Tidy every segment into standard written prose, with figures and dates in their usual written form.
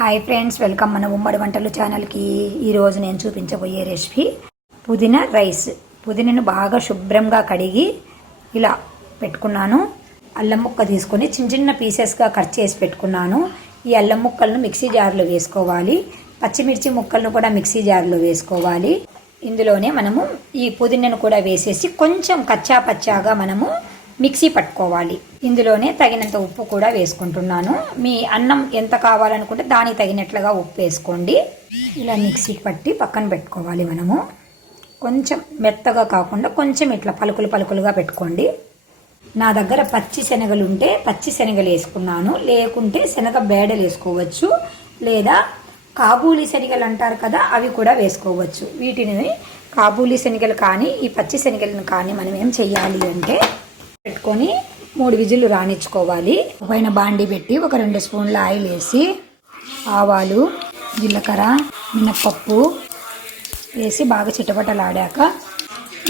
Hi friends, welcome మన ఉమ్మడి వంటలు ఛానల్కి. ఈరోజు నేను చూపించబోయే రెసిపీ పుదీనా రైస్. పుదీనాను బాగా శుభ్రంగా కడిగి ఇలా పెట్టుకున్నాను. అల్లం ముక్క తీసుకొని చిన్న చిన్న పీసెస్గా కట్ చేసి పెట్టుకున్నాను. ఈ అల్లం ముక్కలను మిక్సీ జార్లో వేసుకోవాలి. పచ్చిమిర్చి ముక్కలను కూడా మిక్సీ జార్లో వేసుకోవాలి. ఇందులోనే మనము ఈ పుదీనాను కూడా వేసేసి కొంచెం కచ్చా పచ్చాగా మనము మిక్సీ పట్టుకోవాలి. ఇందులోనే తగినంత ఉప్పు కూడా వేసుకుంటున్నాను. మీ అన్నం ఎంత కావాలనుకుంటే దానికి తగినట్లుగా ఉప్పు వేసుకోండి. ఇలా మిక్సీకి పట్టి పక్కన పెట్టుకోవాలి. మనము కొంచెం మెత్తగా కాకుండా కొంచెం ఇట్లా పలుకులుగా పెట్టుకోండి. నా దగ్గర పచ్చి శనగలు ఉంటే పచ్చి శనగలు వేసుకున్నాను, లేకుంటే శనగ బేడలు వేసుకోవచ్చు, లేదా కాబూలి శనగలు అంటారు కదా, అవి కూడా వేసుకోవచ్చు. వీటిని కాబూలి శనగలు కానీ ఈ పచ్చి శనగలను కానీ మనం ఏం చెయ్యాలి అంటే పెట్టుకొని 3 విజిల్లు రానిచ్చుకోవాలి. పైన బాండి పెట్టి ఒక 2 స్పూన్ల ఆయిల్ వేసి ఆవాలు, జీలకర్ర, మినప్పప్పు వేసి బాగా చిటపటలాడాక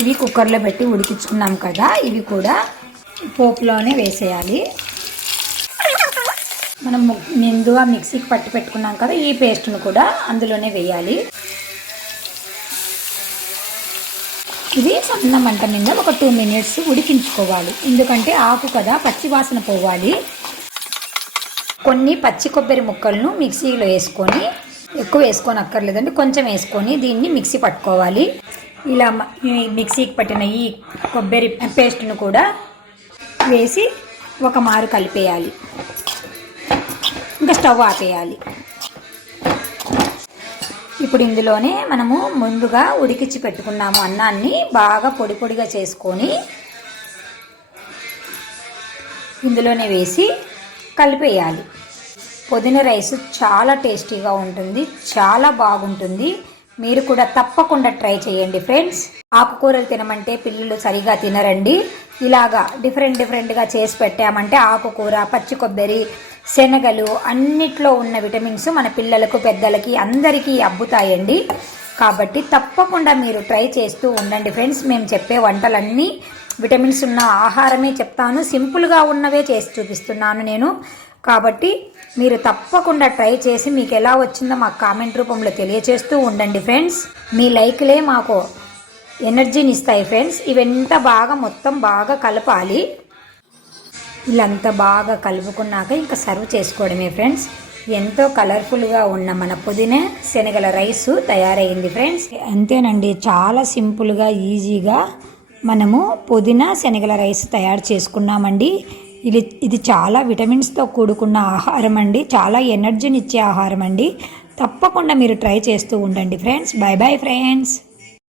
ఇవి కుక్కర్లో పెట్టి ఉడికించుకున్నాం కదా, ఇవి కూడా పోపులోనే వేసేయాలి. మనం ముందుగా మిక్సీకి పట్టి పెట్టుకున్నాం కదా, ఈ పేస్ట్ను కూడా అందులోనే వేయాలి. ఇది సన్న మంట మీద ఒక 2 మినిట్స్ ఉడికించుకోవాలి. ఎందుకంటే ఆకు కదా, పచ్చి వాసన పోవాలి. కొన్ని పచ్చి కొబ్బరి ముక్కలను మిక్సీలో వేసుకొని, ఎక్కువ వేసుకొని అక్కర్లేదండి, కొంచెం వేసుకొని దీన్ని మిక్సీ పట్టుకోవాలి. ఇలా మిక్సీకి పట్టిన ఈ కొబ్బరి పేస్ట్ను కూడా వేసి ఒక మారు కలిపేయాలి. ఇంకా స్టవ్ ఆపేయాలి. ఇప్పుడు ఇందులోనే మనము ముందుగా ఉడికించి పెట్టుకున్నాము అన్నాన్ని బాగా పొడి పొడిగా చేసుకొని ఇందులోనే వేసి కలిపేయాలి. పుదీనా రైస్ చాలా టేస్టీగా ఉంటుంది, చాలా బాగుంటుంది. మీరు కూడా తప్పకుండా ట్రై చేయండి ఫ్రెండ్స్. ఆకుకూరలు తినమంటే పిల్లలు సరిగా తినరండి. ఇలాగా డిఫరెంట్గా చేసి పెట్టామంటే ఆకుకూర, పచ్చి కొబ్బరి, శనగలు అన్నిట్లో ఉన్న విటమిన్స్ మన పిల్లలకు, పెద్దలకి అందరికీ అబ్బుతాయండి. కాబట్టి తప్పకుండా మీరు ట్రై చేస్తూ ఉండండి ఫ్రెండ్స్. మేము చెప్పే వంటలన్నీ విటమిన్స్ ఉన్న ఆహారమే చెప్తాను, సింపుల్గా ఉన్నవే చేసి చూపిస్తున్నాను నేను. కాబట్టి మీరు తప్పకుండా ట్రై చేసి మీకు ఎలా వచ్చిందో మాకు కామెంట్ రూపంలో తెలియచేస్తూ ఉండండి ఫ్రెండ్స్. మీ లైక్లే మాకు ఎనర్జీని ఇస్తాయి ఫ్రెండ్స్. ఇవంతా బాగా మొత్తం బాగా కలపాలి. ఇలాంతా బాగా కలుపుకున్నాక ఇంకా సర్వ్ చేసుకోవడమే ఫ్రెండ్స్. ఎంతో కలర్ఫుల్గా ఉన్న మన పుదీనా శనగల రైసు తయారైంది ఫ్రెండ్స్. అంతేనండి, చాలా సింపుల్గా ఈజీగా మనము పుదీనా శనగల రైస్ తయారు చేసుకున్నామండి. ఇది చాలా విటమిన్స్తో కూడుకున్న ఆహారం అండి, చాలా ఎనర్జీని ఇచ్చే ఆహారం అండి. తప్పకుండా మీరు ట్రై చేస్తూ ఉండండి ఫ్రెండ్స్. By bye friends.